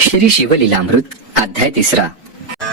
श्री शिवलीलामृत अध्याय तिसरा.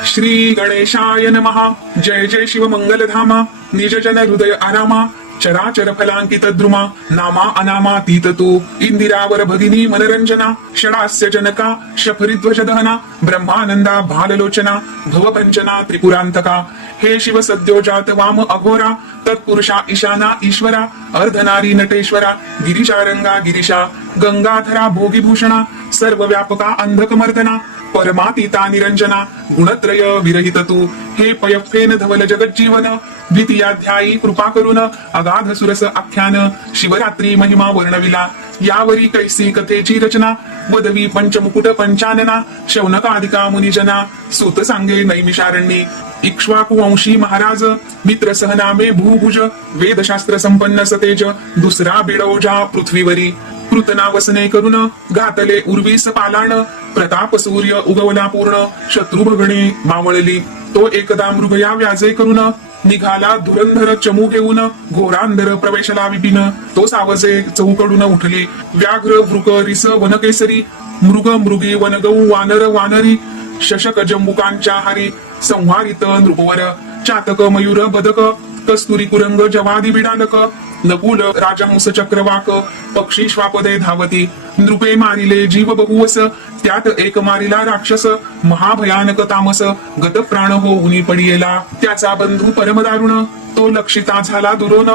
श्री गणेशाय नमः. जय जय शिव मंगलधामा निज जन हृदय आरामा. चराचर फलांकित द्रुमा. नामा अनामा तीत तू. इंदिरावर भगिनी मनरंजना. षडास्य जनका. शफरिध्वज दहना ब्रह्मानंदा भाललोचना भवपंचना त्रिपुरांतका. हे शिव सद्योजात वाम अघोरा. तत्पुरुषा ईशाना ईश्वरा अर्धनारी नटेश्वरा गिरिशारंगा गिरिशा गंगाधरा भोगीभूषणा सर्व व्यापका अंधकमर्दना परमातीता निरंजना गुणत्रय विरहित तू हे पयफेन धवल जगज्जीवन द्वितीयाध्यायी कृपा करून अगाध सुरस आख्यान शिवरात्री महिमा वर्णविला यावरी कैसी कथेची रचना वदवी पंचमुकुट पंचानना शौनकाधिका मुनिजना सूत सांगे नैमिषारण्ये इक्ष्वाकु वंशी महाराज मित्र सहनामे भूभुज वेदशास्त्र संपन्न सतेज दुसरा बिडौजा पृथ्वीवरी. कृतना वसने करून घातले उर्वीस पालाण प्रताप सूर्य उगवला पूर्ण शत्रू भगणे मावळली. तो एकदा मृगया व्याजे करून निघाला धुरंधर चमू घेऊन घोरांधर प्रवेशला विपिन. तो सावजे चौकडून उठले. व्याघ्र वृक रिस वनकेसरी मृग मृगी वनगौ वानर वानरी शशक जम्बुकांच्या हारी संहारित नृपवर चातक मयूर बदक कस्तुरी कुरंग जवादी बिडालक नकुल राजहंस चक्रवाक पक्षी श्वापदे धावती नृपे मारिले जीव बहुवस त्यात एक मारिला राक्षस महाभयानक तामस गत प्राण होऊनी पडियेला त्याचा बंधू परमदारुण तो लक्षिता झाला दुरोन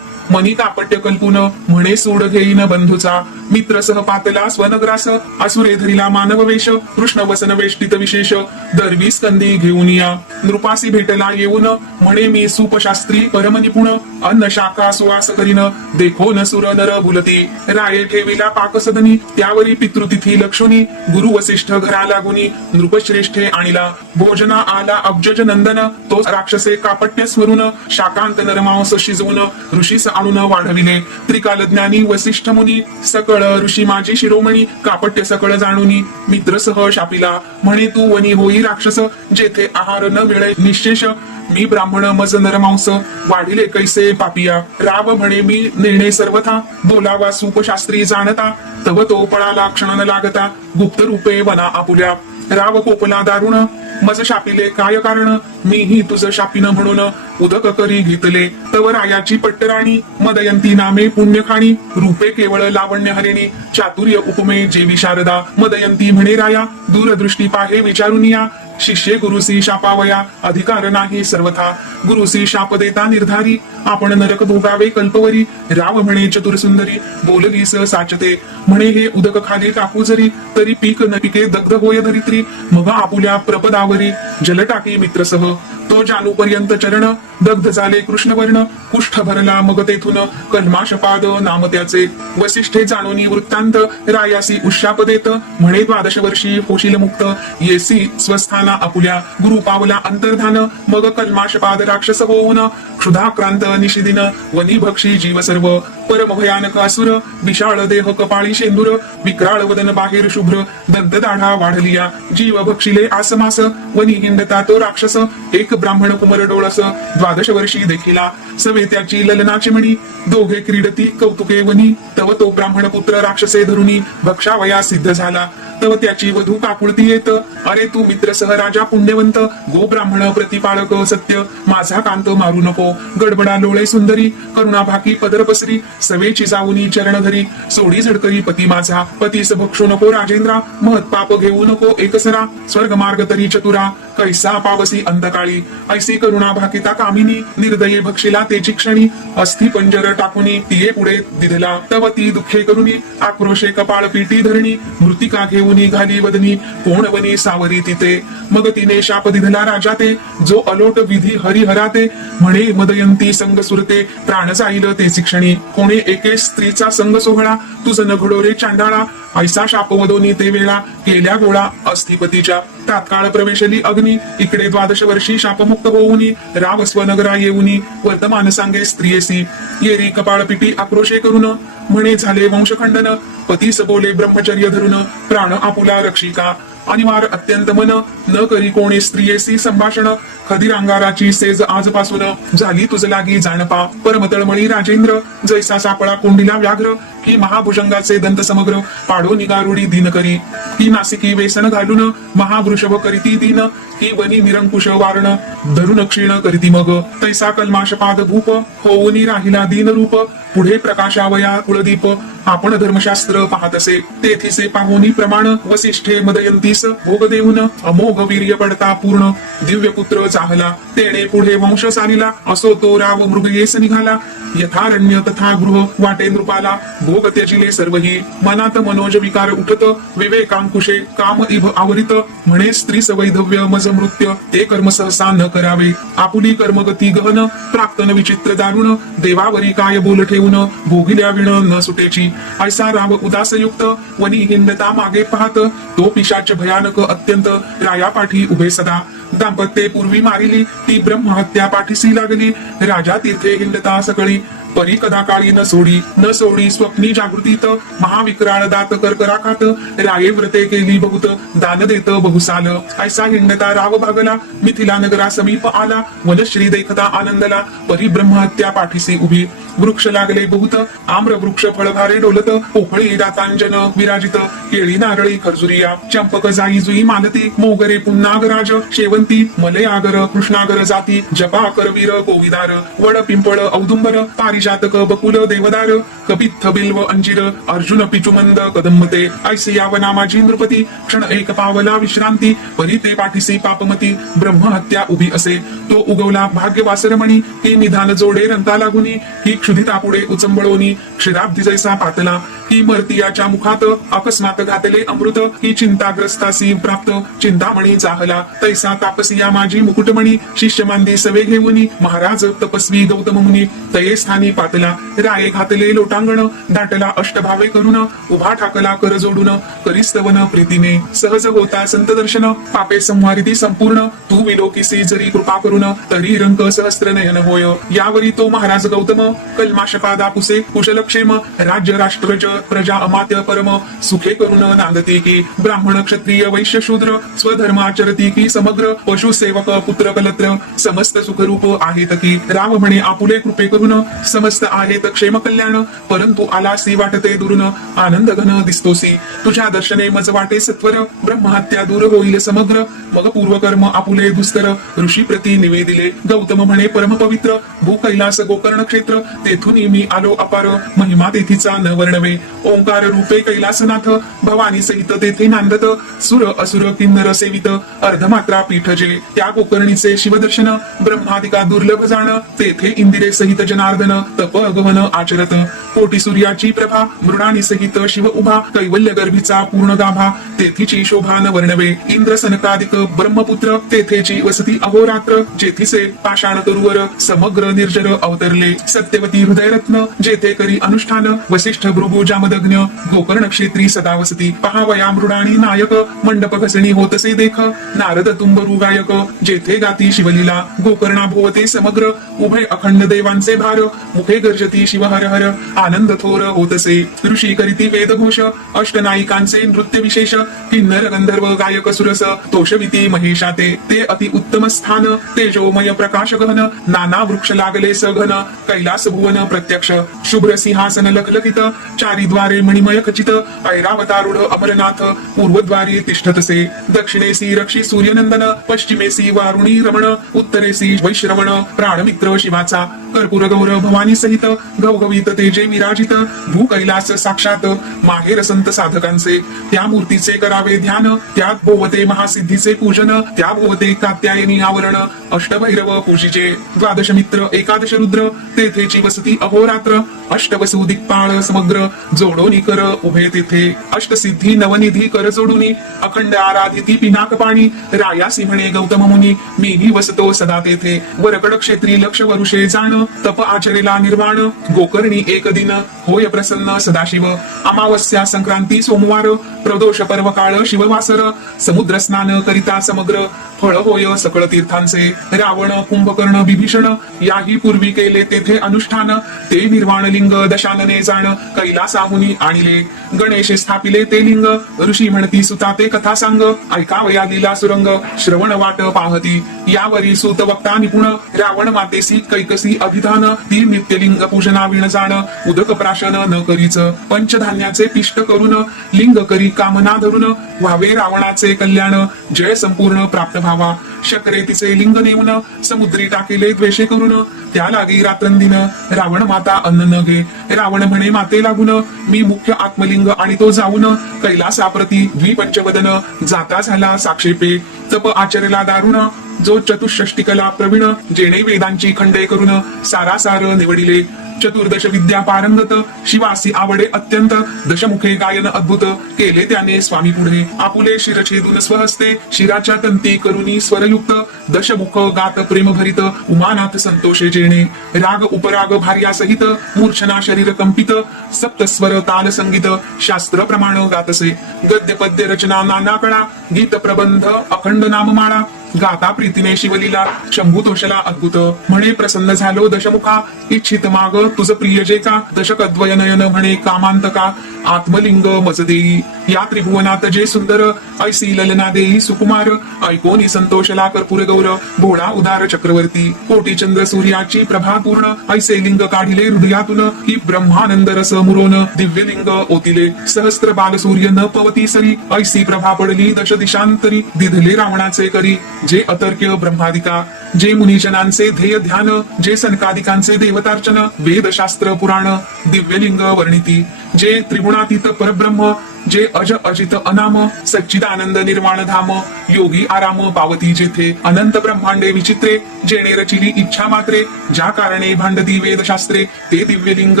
मनी कापट्य कल्पून म्हणे सूड घेईन बंधूचा मित्र सह पातला स्वनग्रास असुरे धरिला मानव वेश कृष्ण वसन वेष्टित विशेष दरवी स्कंदी घेऊन या. नृपासी भेटला येऊन म्हणे मी सुपशास्त्री परमनिपुण अन्न शाखा सुवास करीन. देखो न सुर नर भुलती. राये ठेविला पाकसदनी त्यावरी पितृतिथी लक्षुनी गुरु वसिष्ठ घरा लागुनी नृपश्रेष्ठे आणिला. भोजना आला अब्जज नंदन तो राक्षसे कापट्य स्वरून शाकांत नरमांस शिजवून ऋषीस आणून वाढविले. त्रिकालज्ञानी वसिष्ठ मुनी सकळ ऋषी माझी शिरोमणी कापट्य सकळ जाणुनी मित्र सह शापिला. म्हणे तू वनी होई राक्षस जेथे आहार न मिळे निशेष. मी ब्राह्मण मज नरमांस वाढिले कैसे पापिया. राव म्हणे मी निर्णय सर्वथा. बोलावा सुपशास्त्री जाणता. तव तो पळाला क्षण न लागता. गुप्त रूपे वना आपुल्या. राव कोपला दारुण मज शापिले काय कारण? मीही तुझ शापिन म्हणून उदक करी घेतले. तव रायाची पट्टराणी मदयंती नामे पुण्यखाणी रूपे केवळ लावण्य हरिणी चातुर्य उपमे जेवी शारदा. मदयंती म्हणे राया दूरदृष्टी पाहे विचारून या शिष्य गुरुसी शापावया अधिकार नाही सर्वथा. गुरुसी शाप देता निर्धारी आपण नरक भोगावे कल्पवरी. राव म्हणे चतुरसुंदरी बोलली साचते. म्हणे हे उदक खाली टाकू जरी तरी पीक न पिके दग्ध होय धरित्री. मग आपुल्या प्रपदावरी जल टाकी मित्रसह. तो जानूपर्यंत चरण दग्ध झाले कृष्णवर्ण. कुष्ठ भरला मग तेथून कल्माशपाद नाम त्याचे वसिष्ठे जाणून वृत्तांत रायासी उशाप देत म्हणे द्वादश वर्षी होशील मुक्त. येसी स्वस्थान मनाला आपुल्या गुरु पावला अंतर्धान मग कल्माशपाद राक्षस होऊन क्षुधाक्रांत निशिदिन वनी भक्षी जीव सर्व परम भयानक असुर विशाळ देह कपाळी शेंदूर विक्राळ वदन बाहेर शुभ्र दंत दाढा वाढलिया जीव भक्षिले आसमास वनी हिंडता तो राक्षस एक ब्राह्मण कुमर डोळस द्वादश वर्षी देखिला सवे त्याची ललनाची मणी दोघे क्रीडती कौतुके वनी तव तो ब्राह्मण पुत्र राक्षसे धरुनी भक्षावया सिद्ध झाला तव त्याची वधू काकुळती येत अरे तू मित्र सह राजा पुण्यवंत गो ब्राह्मण प्रतिपाळक सत्य माझा कांत मारू नको गडबडा लोळे सुंदरी करुणा भाकी पदर पसरी सवेची जाऊनी चरण धरी सोडी झडकरी पती माझा पतीस भक्षू नको राजेंद्रा महत पाप घेऊ नको एकसरा स्वर्ग मार्ग तरी चतुरा कैसा पावसी अंधकाळी ऐसी करुणा भाकिता कामिनी निर्दयी भक्षिला तेची क्षणी अस्थि पंजर टाकुनी तिये पुढे दिधला तव ती दुःखे करुनी आक्रोशे कपाळ पिटी धरणी मृतिका घेऊनी घाली वदनी कोण वनी सावरी तिथे मग तिने शाप दिधला राजा ते जो अलोट विधी हरिहराते म्हणे मदयंती संग सुरते प्राण जाईल ते शिक्षणी कोणी एके स्त्रीचा संग सोहळा तुझ नघडोरे चांडाळा ऐसा शापवदोनी ते वेळा केल्या गोळा अस्थिपतीच्या. तात्काळ प्रवेशली अग्नी इकडे द्वादश वर्षी शापमुक्त होऊनी राम स्वनगरा येऊनी वर्तमान सांगे स्त्रियेसी. येरी कपाळपिटी आक्रोशे करून म्हणे झाले वंशखंडन पती सबोले ब्रह्मचर्य धरून प्राण आपुला रक्षिका. अनिवार अत्यंत मन न करी कोणी स्त्रियेसी संभाषण खदीर अंगाराची सेज आजपासून झाली. तुझ लागी जाणपा परमतळमळी राजेंद्र जैसा सापळा कोंडीला व्याघ्र की महाभुजंगाचे दंत समग्र पाडो निगारुडी दिन करी. की नासिकी वेसन घालून महावृषभ करीती दिन की बनी निरंकुश वारण धरुण क्षीण करीती मग. तैसा कल्माशपाद भूप होऊनी राहिला दीन रूप पुढे प्रकाशावया कुळदीप आपण धर्मशास्त्र पाहत असे तेथिसे पाहुनी प्रमाण वसिष्ठे मदयंतीस भोग देऊन अमोघ वीर्य पडता पूर्ण. दिव्य पुत्र चाहला तेणे पुढे वंश सारिला असो तो राव मृगयेस निघाला. यथारण्य तथा गृह वाटे नृपाला भोग त्यजिले सर्वही. मनात मनोज विकार उठत विवेकांकुशे काम इभ आवरित. म्हणे स्त्री सवैधव्य मज मृत्य ते कर्म सहसा न करावे. आपुली कर्मगती गहन प्राक्तन विचित्र दारुण. देवावरी काय बोल ठेव? ठेवून भोगिल्या विण न सुटेची. ऐसा राम उदासयुक्त वनी हिंदता मागे पाहत. तो पिशाच भयानक अत्यंत रायापाठी उभे सदा. दाम्पत्ये पूर्वी मारिली ती ब्रह्महत्या पाठीसी लागली. राजा तीर्थे हिंदता सकळी. परी कदा काळी न सोडी न सोडी स्वप्नी जागृतीत महाविक्राळ दात करकराखात. राये व्रते केली बहुत दान देत बहुसाल. ऐसा हिंडता राव भागला मिथिला नगरा समीप आला. वनश्री देखता आनंदला परी ब्रह्महत्या पाठीसी उभी. वृक्ष लागले बहुत आम्र वृक्ष फळभारे डोलत. पोखळी दातांजन विराजित. केळी नारळी खरजुरिया चंपक जाई जुई मानती. मोगरे पुन्नागराज शेवंती मलयागर कृष्णागर जाती. जपा करवीर गोविदार वड पिंपळ औदुंबर पारिश पारिजातक बकुल देवदार कपित्थ बिल्व अंजिर अर्जुन पिचुमंद कदंबते ऐसे यावना माझी नृपती क्षण एक पावला विश्रांती परी ते पाठीसी पापमती ब्रह्महत्या उभी असे. तो उगवला भाग्य वासरमणी ती निधान जोडे रंता लागुनी ही क्षुधिता पुढे उचंबळोनी क्षीराब्दी जैसा पातला ही मर्तियाच्या मुखात अकस्मात घातले अमृत ही चिंताग्रस्तासी प्राप्त चिंतामणी जाहला तैसा तापसिया माझी मुकुटमणी शिष्य मांदी सवे घेऊनी महाराज तपस्वी गौतम मुनी तये स्थानी पातला राये घातले लोटांगण दाटला अष्टभावे करून उभा ठाकला कर जोडून करिस्तवन प्रीतीने. सहज होता संत दर्शन पापे संवारिती संपूर्ण. तू विलोकिसी जरी कृपा करून तरी रंग सहस्त्र नयन होय. यावरी तो महाराज गौतम कल्माशपादा पुसे कुशलक्षेम राज्य राष्ट्रज प्रजा अमात्य परम. सुखे करून नांदते की ब्राह्मण क्षत्रिय वैश्य शूद्र स्वधर्म आचरती की समग्र पशु सेवक पुत्र कलत्र. समस्त सुखरूप आहेत की राम म्हणे आपुले कृपे करून सम आले तक्षेम क्षेम कल्याण परंतु आलासी वाटते दुरून आनंद घन दिसतोसी. तुझ्या दर्शने मज वाटे सत्वर ब्रह्महत्या दूर होईल समग्र. मग पूर्वकर्म आपुले दुस्तर ऋषी प्रती निवेदिले. गौतम म्हणे परम पवित्र भू कैलास गोकर्ण क्षेत्र तेथून मी आलो अपार. महिमा तेथीचा न वर्णवे. ओंकार रूपे कैलासनाथ भवानी सहित तेथे नांदत. सुर असुर किन्नर सेवित अर्धमात्रा पीठ जे. त्या गोकर्णीचे शिवदर्शन ब्रह्मादिका दुर्लभ जाण. तेथे इंदिरे सहित जनार्दन. तप गहन आचरत. कोटी सूर्याची प्रभा मृणानी सहित शिव उभा कैवल्य गर्भीचा पूर्ण गाभा. तेथीची शोभा न वर्णवे इंद्र सनकादिक ब्रह्मपुत्र. तेथेची वसती अहोरात्र जेथीसे पाषाण तरुवर समग्र निर्जर अवतरले. सत्यवती हृदयरत्न जेथे करी अनुष्ठान वसिष्ठ भृगु जामदग्न. गोकर्ण क्षेत्री सदा वसती पहावया मृणानी नायक. मंडप घसणी होतसे देख नारद तुंबरू गायक. जेथे गाती शिवलीला गोकर्णा भोवते समग्र. उभय अखंड देवांचे भार. मुखे गर्जती शिव हर हर आनंद थोर होतसे. ऋषी करीती वेदघोष अष्टनायिकांचे नृत्य विशेष. किन्नर गंधर्व गायक सुरस तोषविती महेशाते. ते अति उत्तम स्थान तेजोमय प्रकाश गहन नाना वृक्ष लागले सघन कैलास भुवन प्रत्यक्ष. शुभ्र सिंहासन लखलखित चारिद्वारे मणिमय खचित ऐरावतारूढ अमरनाथ पूर्वद्वारी तिष्ठतसे. दक्षिणेसी रक्षी सूर्यनंदन पश्चिमेसी वारुणी रमण उत्तरेसी वैश्रवण प्राणमित्र शिवाचा. कर्पूर गौरव भवानी सहित गवगवीत तेजे विराजित भू कैलास साक्षात माहेर संत साधकांचे. त्या मूर्तीचे करावे ध्यान त्यात भोवते महासिद्धीचे पूजन त्या भोवते कात्यायनी आवरण अष्टभैरव पूजिजे द्वादश मित्र एकादश रुद्र तेथेची वसती अहोरात्र अष्टवसू दिक्पाळ समग्र जोडोनी कर उभे तेथे. अष्टसिद्धी नवनिधी कर जोडुनी अखंड आराधिती पिनाक पाणी राया सिंहणे गौतम मुनी मीही वसतो सदा तेथे. वरकड क्षेत्री लक्ष वरुषे जाण तप आचरेला निर्वाण गोकर्णी एक दिन होय प्रसन्न सदाशिव अमावस्या संक्रांती सोमवार प्रदोष पर्व काळ शिववासर समुद्र स्नान करिता समग्र फळ होय सकळ तीर्थांचे रावण कुंभकर्ण विभीषण याही पूर्वी केले तेथे अनुष्ठान ते निर्वाण लिंग दशानने जाण कैलासाहुनी आणिले गणेशे स्थापिले ते लिंग ऋषी म्हणती सुता ते कथा सांग ऐकावया लिला सुरंग श्रवण वाट पाहती यावरी सुत वक्ता निपुण रावण मातेसी कैकसी अभिधान ती नित्यलिंग पूजना विण जाण उदक प्राशन न करीच पंचधान्याचे पिष्ट करून लिंग करी कामना धरून व्हावे रावणाचे कल्याण जय संपूर्ण प्राप्त व्हावा. शकरे तिचे लिंग नेऊन समुद्री टाकेले द्वेषे करून त्या लागी रात्रंदिन रावण माता अन्न न घे. रावण म्हणे माते लागून मी मुख्य आत्मलिंग आणि तो जाऊन कैलासाप्रती द्विपंचवदन. जाता झाला साक्षेपे तप आचरला दारुण. जो चतुष्षष्टिकला प्रवीण जेणे वेदांची खंडे करून सारासार निवडिले. चतुर्दश विद्या पारंगत शिवासी आवडे अत्यंत. दशमुखे गायन अद्भुत केले त्याने स्वामी पुढे. आपुले शिरछेदून स्वहस्ते शिराच्या तंती करुणी स्वरयुक्त. दशमुख गात प्रेम भरित उमानाथ संतोषे जेणे. राग उपराग भार्या सहित मूर्छना शरीर कंपित. सप्तस्वर ताल संगीत शास्त्र प्रमाण गातसे. गद्य पद्य रचना नाना कळा गीत प्रबंध अखंड नाममाळा. गाता प्रीतीने शिवलीला शंभू तोषला अद्भुत. म्हणे प्रसन्न झालो दशमुखा इच्छित माग तुझ प्रिय जे का दशक अद्वयनयन म्हणे कामांत का? आत्मलिंग मजदेई या त्रिभुवनात जे सुंदर ऐसी ललना देई सुकुमार ऐकोनी संतोषला कर्पूर गौर भोळा उदार चक्रवर्ती कोटी चंद्र सूर्याची प्रभा पूर्ण ऐसे लिंग काढिले हृदयातून ही ब्रह्मानंद रस मुरोन दिव्य लिंग ओतिले. सहस्त्र बाल सूर्य न पवती सरी ऐसी प्रभा पडली दश दिशांतरी दिधले रावणाचे करी. जे अतर्क्य ब्रह्मादिका जे मुनिजनांचे ध्येय ध्यान जे सनकादिकांचे देवतार्चन वेदशास्त्र पुराण दिव्यलिंग वर्णिती. जे त्रिगुणातीत परब्रह्म जे अज अजित अनाम सच्चिदानंद निर्माण धाम योगी आराम पावती जेथे अनंत ब्रह्मांडे विचित्रे जेणे रचिली इच्छा मात्रे ज्या कारणे भांडती वेदशास्त्रे ते दिव्यलिंग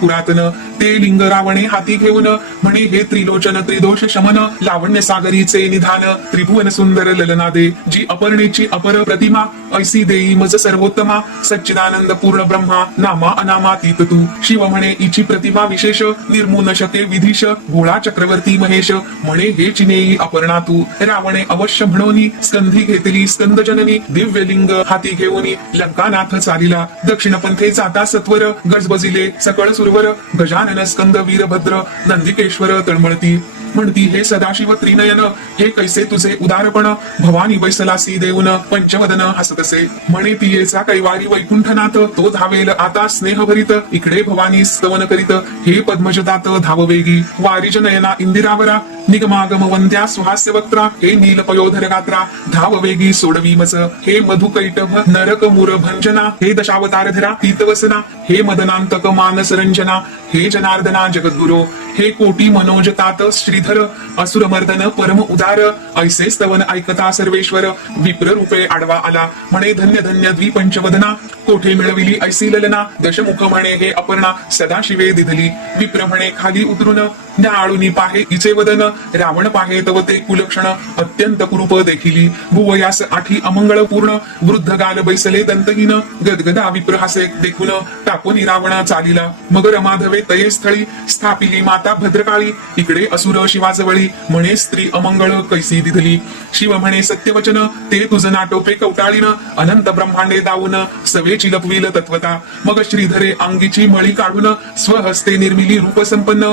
पुरातन ते लिंग रावणे हाती घेऊन म्हणे हे त्रिलोचन त्रिदोष शमन लावण्य सागरीचे निधान त्रिभुवन सुंदर ललनादे जी अपर्णेची अपर प्रतिमा ऐसी देई मज सर्वोत्तमा सच्चिदानंद पूर्ण ब्रह्मा नामा अनामा तीत तू शिव म्हणे इची प्रतिमा विशेष निर्मून शके विधीश गोळा चक्रवर्ती महेश म्हणे हे चिनेई अपर्णा तू रावणे अवश्य म्हणोनी स्कंधी घेतली स्कंद जननी दिव्य लिंग हाती घेऊनी लंकानाथ चालिला दक्षिण पंथे जाता सत्वर गजबजिले सकळ सुरवर गजानन स्कंद वीरभद्र नंदिकेश्वर तळमळती. म्हणती हे सदाशिव त्रिनयन हे कैसे तुझे उदारपण? भवानी बैसलासी देऊन पंचवदन हसतसे. म्हणे तियेचा कैवारी वैकुंठनाथ तो धावेल आता स्नेहभरित इकडे भवानी स्तवन करीत हे पद्मजदात धाववेगी वारिज नयना इंदिरावरा निगमागम वंद्या सुहास्य वक्त्रा हे नील पयोधर गात्रा धाव वेगी सोडवी मज हे मधुकैटभ नरक मुर भंजना हे दशावतारधरा तीतवसना हे मदनांतक मानस रंजना हे जनार्दना जगद्गुरो हे कोटी मनोज तात श्रीधर असुरमर्दन परम उदार ऐसे स्तवन ऐकता सर्वेश्वर विप्र रूपे आडवा आला म्हणे धन्य धन्य द्विपंचवदना कोठे मिळविली ऐसी ललना दशमुख म्हणे हे अपर्णा सदाशिवे दिधली विप्र म्हणे खाली उतरून न्याळुनी पाहे इचे वदन रावण पाहे तव ते कुलक्षण अत्यंत कुरूप देखिली. भुवयास आठी अमंगळ पूर्ण वृद्ध गाल बैसले दंतहीन गदगदा विप्रहासे देखून टाकून रावण चालिला. मग रमाधवे तये स्थळी स्थापिली माता भद्रकाळी इकडे असुर शिवाजवळी म्हणे स्त्री अमंगळ कैसी दिधली. शिव म्हणे सत्यवचन ते तुझ नाटोपे कवटाळीन अनंत ब्रह्मांडे दावून सवेची लपविल तत्वता. मग श्रीधरे अंगीची मळी काढून स्वहस्ते निर्मिली रूप संपन्न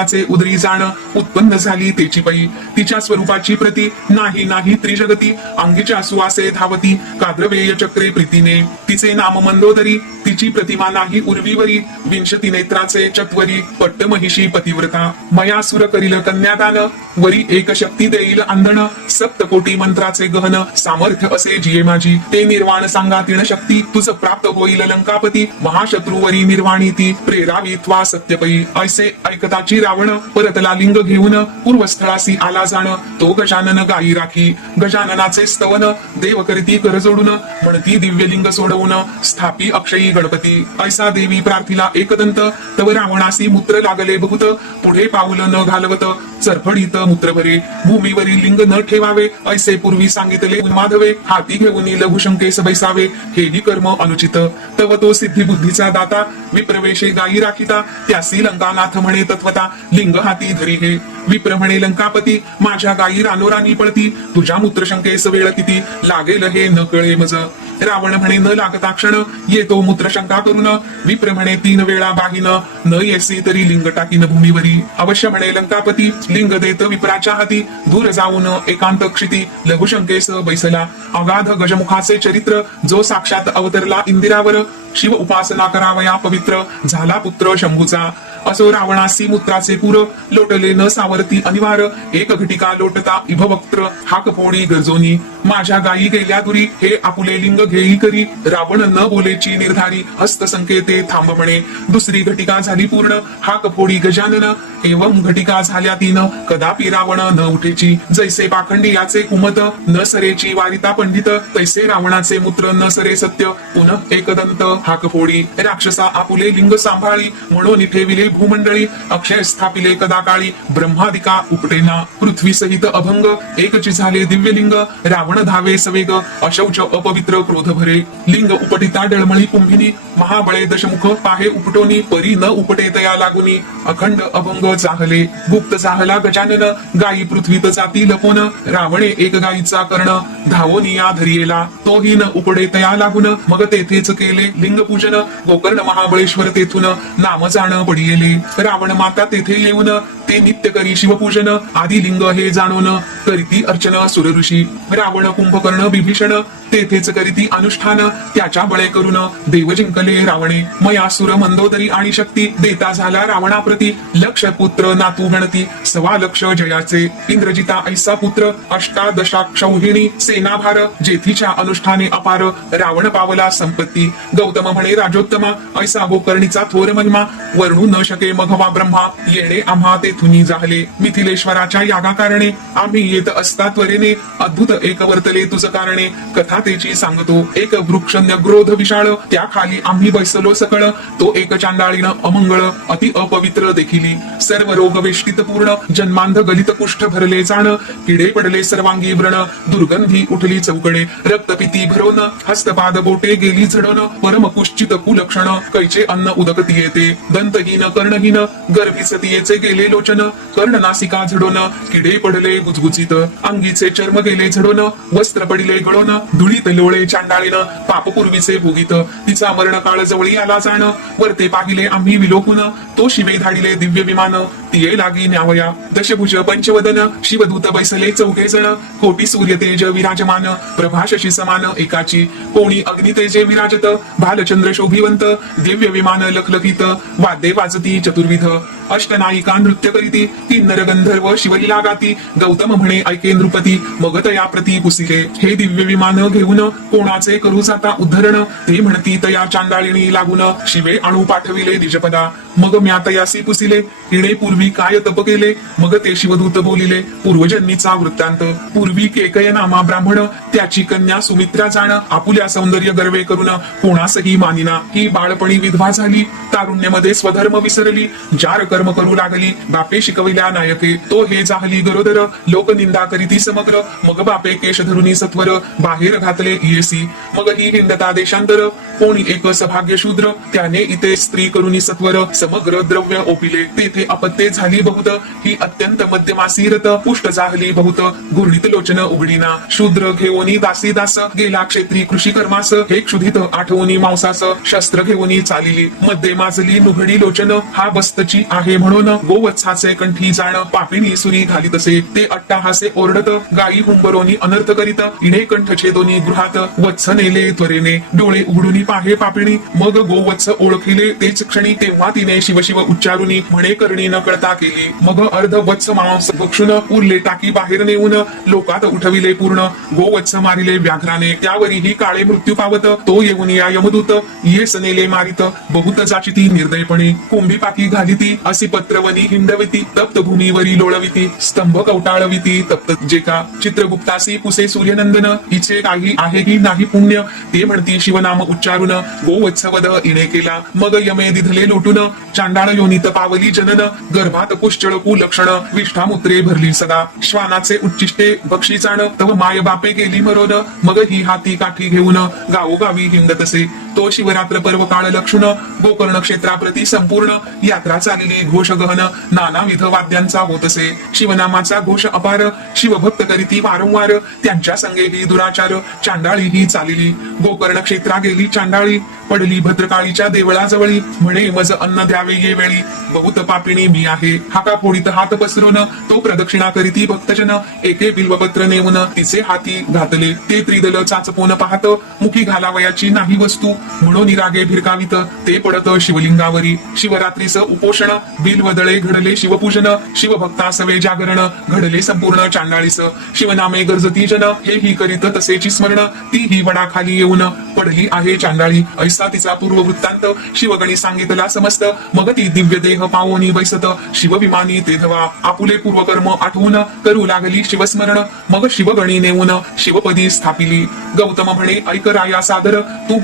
मयासुराचे उदरी जाण उत्पन्न झाली तेची पै तिच्या स्वरूपाची प्रती नाही नाही त्रिजगती. अंगीच्या सुवासे धावती काद्रवेय चक्रे प्रीतीने. तिचे नाम मंदोदरी तिची प्रतिमा नाही उर्वीवरी. विंशती नेत्राचे चत्वरी पट्ट महिषी पतिव्रता मयासुर करील कन्यादान वरी एक शक्ती देईल अंधण सप्त कोटी मंत्राचे गहन सामर्थ्य असे जिये माझी. ते निर्वाण सांगा तीन शक्ती तुझ प्राप्त होईल लंकापती. महाशत्रुवरी निर्वाणी ती प्रेरावी त्वा सत्यपई ऐसे ऐकताची रावण परत लिंग घेऊन पूर्वस्थळासी आला जाण. तो गजानन गाई राखी गजाननाचे स्तवन. देव करती कर जोडून म्हणती दिव्यलिंग सोडवून. स्थापी अक्षयी गणपती. ऐसा देवी प्रार्थीला एकदंत. तव रावणासी मूत्र लागले बहुत पुढे पाऊल न घालवत चरफडीत मूत्र भरे. भूमीवरील लिंग न ठेवावे ऐसे पूर्वी सांगितले माधवे हाती घेऊन लघुशंकेस बैसावे. हेही कर्म अनुचित. तव तो सिद्धी बुद्धीचा दाता. विप्रवेशे गायी राखिता. त्यासी लंकानाथ म्हणे तत्वता. लिंग हाती धरी हे. विप्रमणे लंकापती माझ्या गायी रानोरानी पळती. तुझ्या मूत्रशंकेस वेळ किती. लागेल हे न कळे मज. रावण म्हणे न लागता क्षण येतो मूत्रशंका करून विप्र म्हणे तीन वेळा बाहीन. न येसी तरी लिंग टाकीन भूमीवरी. अवश्य म्हणे लंकापती लिंग देत विप्राच्या हाती. दूर जाऊन एकांत क्षिती. लघुशंकेस बैसला. अगाध गजमुखाचे चरित्र. जो साक्षात अवतरला इंदिरावर. शिव उपासना करावया पवित्र. झाला पुत्र शंभूचा. असो रावणासी मूत्राचे पुर. लोटले न सावरती अनिवार. एक घटिका लोटता इभवक्त्र. हाक पोणी गरजोनी. माझ्या गायी गेल्या दुरी. हे आपुले लिंग घेई करी रावण न बोलेची निर्धारी हस्त संकेते थांब म्हणे दुसरी घटिका झाली पूर्ण. हाक फोडी गजानन. एवं घटिका झाल्या तीन. कदापि रावण न उठेची. जैसे पाखंडी याचे कुमत. न सरेची वारिता पंडित. तैसे रावणाचे मूत्र. न सरे सत्य. पुनः एकदंत. हाक फोडी राक्षसा आपुले लिंग सांभाळी. म्हणून ठेविले भूमंडळी. अक्षय स्थापिले कदाकाळी. ब्रह्मादिका उपटेना. पृथ्वी सहित अभंग. एकची झाले दिव्यलिंग. रावण धावे सवेग. अशौच अपवित्र क्रोध. भरे लिंग उपटिता डळमळी कुंभिनी महाबळे दशमुख पाहे उपटोनी परी न उपटे तया लागुनी अखंड अभंग चाहले गुप्त चाहला गजानन गायी पृथ्वीत जाती लपोन रावणे एक गायीचा कर्ण धावोनी या धरियेला तोही न उपडे तया लागून मग तेथेच केले लिंग पूजन गोकर्ण महाबळेश्वर तेथून नाम जाण पडियेले रावण माता तेथे येऊन ते नित्य करी शिवपूजन. आदी लिंग हे जाणून करीती अर्चन सुरऋषी रावण कुंभकर्ण बिभीषण तेथेच करीती अनुष्ठान. त्याच्या बळे करून देव जिंकले रावणे. मया सुर मंदोदरी आणि शक्ती. देता झाला रावणाप्रती. लक्ष पुत्र नातू गणती. सवा लक्ष जयाचे. इंद्रजिता ऐसा पुत्र. अष्टादशाक्षौहिणी सेनाभार. जेथीच्या अनुष्ठाने अपार. रावण पावला संपत्ती. गौतम म्हणे राजोत्तमा ऐसा गोकर्णीचा थोर मन्मा वर्णू न शके मघवा ब्रह्मा. येणे आम्हा तेथुनी जाहले मिथिलेश्वराच्या यागा कारणे आम्ही येत असता त्वरेने अद्भुत एक वर्तले तुझ कारणे. कथा तेची सांगतो एक वृक्ष न्यग्रोध विशाळ त्या खाली आम्ही बैसलो सकळ. तो एक चांडाळीनं अमंगळ अति अपवित्र देखिली. सर्व रोग वेष्टित पूर्ण जन्मांध गलित कुष्ठ भरले जाण. किडे पडले सर्वांगी व्रण दुर्गंधी उठली चौकडे. रक्तपिती भरवून हस्तपाद बोटे गेली झडवून परम कुश्चित कुलक्षण कैचे अन्न उदकती येते. दंतहीन कर्णहीन गर्भीच तियेचे गेले लोचन. कर्ण नासिका झडोन किडे पडले गुजगुजीत अंगीचे चर्म गेले झडोन वस्त्र पडिले गळोन धुळीत लोळे चांडाळीन पापपूर्वीचे भोगीत तिचा मरण काळ जवळी आला जाण वरते पाहिले आम्ही विलोकून तो शिवे धाडिले दिव्य विमान तिये लागी न्यावया दशभुज पंचवदन शिवदूत बैसले चौघे जण कोटी सूर्य तेज विराजमान प्रभाशशी समान एकाची कोणी अग्नि तेजे विराजत भालचंद्र शोभिवंत दिव्य विमान लखलखित वाद्ये वाजती चतुर्विध अष्टनायिका नृत्य करीती ती नरगंधर्व शिवलीला गाती गौतम म्हणे ऐके नृपती मग तया प्रती पुसिले हे दिव्य विमान घेऊन कोणाचे करू जाता उद्धरण? ते म्हणती तया चांदाळिणी लागून शिवे आणू पाठविले निजपदा मग म्या तयासी पुसिले. हिणे पूर्वी काय तप केले? मग ते शिवदूत बोलिले पूर्वजन्मीचा वृत्तांत. पूर्वी केकय नामा ब्राह्मण. त्याची कन्या सुमित्रा जाण. आपुल्या सौंदर्य गर्वे करून कोणासही मानिना. ही बाळपणी विधवा झाली. तारुण्यामध्ये स्वधर्म विसरली. जार कर्म करू लागली. बापे शिकविल्या नायके. तो हे जाहली गरोदर. लोक निंदा करीती समग्र. मग बापे केश धरुनी सत्वर. बाहेर घातले इयसी मग ही हिंदता देशांतर. कोणी एक सभाग्य शूद्र त्याने इथे स्त्री करुनी सत्वर. समग्र द्रव्य ओपिले. तेथे अपत्ये झाली बहुत. ही अत्यंत मध्यमासी रथ. पुष्ट जाहली बहुत. गुरळीत लोचन उघडीना. शूद्र घेऊनी दासी दास. गेला क्षेत्री कृषी कर्मास. हे क्षुधित आठवणी मांसास. शस्त्र घेऊनी चालिली. मध्ये माजली नुघडी लोचन. हा बस्तची आहे. आहे म्हणून गोवत्साचे कंठी जाण पापिणी सुरी घालीत असे. ते अट्टाहासे ओरडत गायी हुंबरोनी अनर्थ करीत. इढे कंठचे दोन्ही गृहात वत्स नेले त्वरेने. डोळे उघडून पाहे पापिणी. मग गोवत्स ओळखिले. तेच क्षणी तेव्हा तिने शिवशिव उच्चारुनी म्हणे करणी न कळता केली. मग अर्ध वत्स मांस बक्षून उरले टाकी बाहेर नेऊन. लोकात उठविले पूर्ण. गोवत्स मारिले व्याघ्राने. त्यावरीही काळे मृत्यू पावत. तो येऊन या यमदूत. येस नेले मारित. बहुत जाचिती निर्दयपणे. कुंभी पाकी घालिती. असे पत्रवनी हिंडविती तप्त भूमीवरी लोळविती स्तंभ कवटाळविती तप्त जे का चित्रगुप्तासी पुसे सूर्यनंदन हिचे काही आहे की नाही पुण्य? ते म्हणती शिवनाम उच्चारून गोवत्सवद इणे केला मग यमे दिधले लोटून चांडाळ योनीत पावली जनन गर्भात पुष्चळ लक्षण विष्ठामुत्रे भरली सदा श्वानाचे उच्चिष्टे बक्षी जाण तव माय बापे गेली मरोन मग ही हाती काठी घेऊन गावोगावी हिंडत असे तो शिवरात्र पर्व काळ लक्षण गोकर्ण क्षेत्राप्रती संपूर्ण यात्रा चालली. घोष गहन नानाविध वाद्यांचा होत असे शिवनामाचा घोष अपार शिवभक्त करीती वारंवार. त्यांच्या संगेली दुराचार चांडाळी ही चालिली. गोकर्ण क्षेत्रा गेली चांडाळी पडली भद्रकाळीच्या देवळाजवळी. म्हणे मज अन्न द्यावे ये वेळी. बहुत पापिणी मी आहे. हाका फोडीत हात पसरून तो प्रदक्षिणा करीती भक्तजन. एके बिल्वपत्र नेऊन तिचे हाती घातले. ते त्रिदल चाचपून पाहत मुखी घालावयाची नाही वस्तू. म्हणून निरागे भिरकावित. ते पडत शिवलिंगावरी. शिवरात्रीच उपोषण. बिलवदळे घडले शिवपूजन. शिवभक्ता सवे जागरण. घडले संपूर्ण चांडाळीस शिवनामे गरजती जन. हे ही करीत तसेची स्मरण. ती ही वडाखाली येऊन. पडली आहे चांडाळी. ऐसा तिचा पूर्व वृत्तांत. शिवगणी सांगितला समस्त. मग ती दिव्य देह पावोनी बैसत. शिवविमानी ते धवा. आपुले पूर्वकर्म आठवून. करू लागली शिवस्मरण. मग शिवगणी नेऊन. शिवपदी स्थापिली. गौतम म्हणे ऐक राया सादर. तू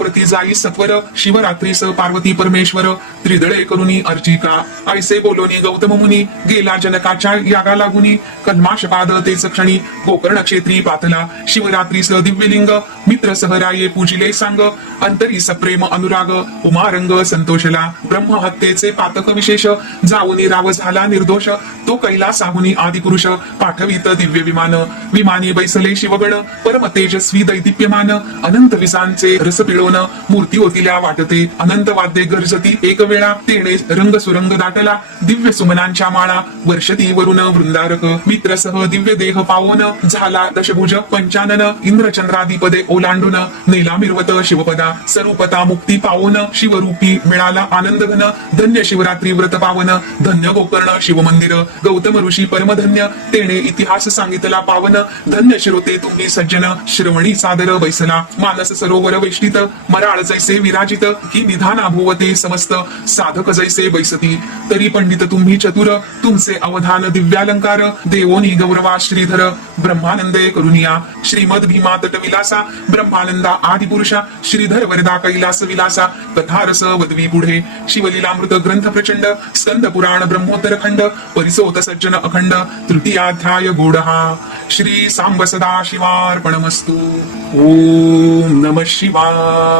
प्रती जाई सत्वर शिवरात्रीस पार्वती परमेश्वर त्रिदळे करुनी अर्चिका ऐसे बोलोनी गौतम मुनी गेला जनकाच्या यागा लागुनी. कल्माशपाद तेच क्षणी गोकर्ण क्षेत्री पातला. शिवरात्रीस दिव्यलिंग मित्र सहराये पूजिले सांग. अंतरी सप्रेम अनुराग उमारंग संतोषला. ब्रह्म हत्येचे पातक विशेष जाऊनी राव झाला निर्दोष. तो कैलासाहुनी आदिपुरुष पाठवित दिव्य विमान. विमानी बैसले शिवगण परम तेजस्वी दैदिप्यमान. अनंत विसांचे रस पिळो पिळवून मूर्ती ओतिल्या वाटते. अनंत वाद्ये गरजती. एक वेळा तेणे रंग सुरंग दाटला. दिव्य सुमनांच्या माळा. वर्षती वरुण वृंदारक. मित्रसह दिव्य देह पावन. झाला दशभुज पंचानन. इंद्रचंद्रादिपदे ओलांडून. नेला मिरवत शिवपदा. स्वरूपता मुक्ती पावन. शिवरूपी मिळाला आनंद घन धन्य शिवरात्री व्रत पावन. धन्य गोकर्ण शिवमंदिर. गौतम ऋषी परमधन्य. तेने इतिहास सांगितला पावन. धन्य श्रोते तुम्ही सज्जन. श्रवणी सादर बैसला. मानस सरोवर वेष्टित. मराळ जैसे विराजित ही निधान अभोवते समस्त साधक जैसे बैसती. तरी पंडित तुम्ही चतुर तुमचे अवधान दिव्यालंकार. देवोनी गौरवा श्रीधर ब्रह्मानंदे करुनिया श्रीमद भीमा तट विलासा ब्रह्मानंदा आदिपुरुषा. श्रीधर वरदा कैलास विलासा कथारस वदवी पुढे. शिवलीलामृत ग्रंथ प्रचंड स्कंद पुराण ब्रह्मोत्तर खंड परिसोत सज्जन अखंड तृतीयाध्याय गोडहा. श्री सांब सदा शिवार्पणमस्तु. ओम नम शिवाय.